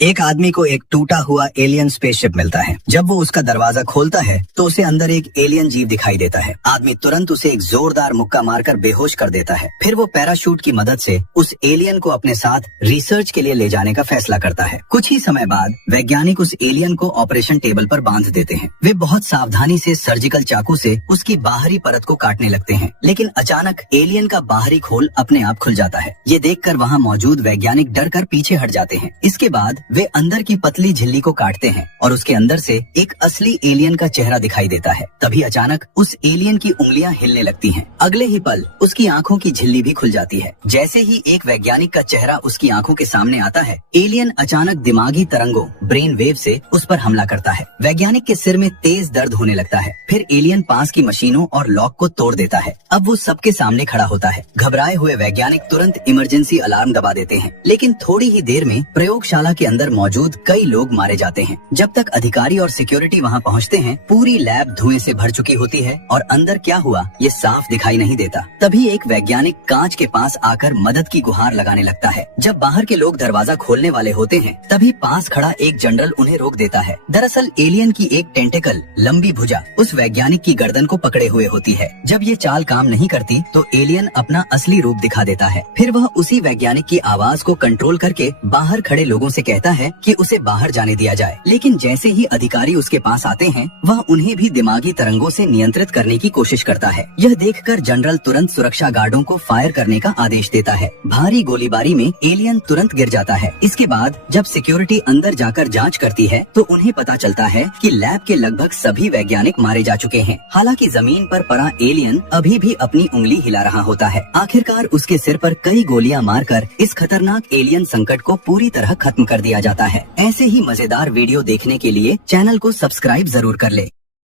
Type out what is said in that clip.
एक आदमी को एक टूटा हुआ एलियन स्पेसशिप मिलता है। जब वो उसका दरवाजा खोलता है तो उसे अंदर एक एलियन जीव दिखाई देता है। आदमी तुरंत उसे एक जोरदार मुक्का मारकर बेहोश कर देता है। फिर वो पैराशूट की मदद से उस एलियन को अपने साथ रिसर्च के लिए ले जाने का फैसला करता है। कुछ ही समय बाद वैज्ञानिक उस एलियन को ऑपरेशन टेबल पर बांध देते हैं। वे बहुत सावधानी से सर्जिकल चाकू से उसकी बाहरी परत को काटने लगते हैं, लेकिन अचानक एलियन का बाहरी खोल अपने आप खुल जाता है। ये देखकर वहाँ मौजूद वैज्ञानिक डर कर पीछे हट जाते हैं। इसके बाद वे अंदर की पतली झिल्ली को काटते हैं और उसके अंदर से एक असली एलियन का चेहरा दिखाई देता है। तभी अचानक उस एलियन की उंगलियां हिलने लगती हैं। अगले ही पल उसकी आंखों की झिल्ली भी खुल जाती है। जैसे ही एक वैज्ञानिक का चेहरा उसकी आंखों के सामने आता है, एलियन अचानक दिमागी तरंगों ब्रेन वेव से उस पर हमला करता है। वैज्ञानिक के सिर में तेज दर्द होने लगता है। फिर एलियन पास की मशीनों और लॉक को तोड़ देता है। अब वो सबके सामने खड़ा होता है। घबराए हुए वैज्ञानिक तुरंत इमरजेंसी अलार्म दबा देते हैं, लेकिन थोड़ी ही देर में प्रयोगशाला के अंदर मौजूद कई लोग मारे जाते हैं। जब तक अधिकारी और सिक्योरिटी वहां पहुंचते हैं, पूरी लैब धुएं से भर चुकी होती है और अंदर क्या हुआ ये साफ दिखाई नहीं देता। तभी एक वैज्ञानिक कांच के पास आकर मदद की गुहार लगाने लगता है। जब बाहर के लोग दरवाजा खोलने वाले होते हैं, तभी पास खड़ा एक जनरल उन्हें रोक देता है। दरअसल एलियन की एक टेंटिकल लंबी भुजा उस वैज्ञानिक की गर्दन को पकड़े हुए होती है। जब ये चाल काम नहीं करती तो एलियन अपना असली रूप दिखा देता है। फिर वह उसी वैज्ञानिक की आवाज को कंट्रोल करके बाहर खड़े लोगों से कहता है कि उसे बाहर जाने दिया जाए। लेकिन जैसे ही अधिकारी उसके पास आते हैं, वह उन्हें भी दिमागी तरंगों से नियंत्रित करने की कोशिश करता है। यह देखकर जनरल तुरंत सुरक्षा गार्डों को फायर करने का आदेश देता है। भारी गोलीबारी में एलियन तुरंत गिर जाता है। इसके बाद जब सिक्योरिटी अंदर जाकर जांच करती है तो उन्हें पता चलता है कि लैब के लगभग सभी वैज्ञानिक मारे जा चुके हैं। हालांकि जमीन पर पड़ा एलियन अभी भी अपनी उंगली हिला रहा होता है। आखिरकार उसके सिर पर कई गोलियां मारकर इस खतरनाक एलियन संकट को पूरी तरह खत्म कर दिया जाता है। ऐसे ही मजेदार वीडियो देखने के लिए चैनल को सब्सक्राइब जरूर कर ले।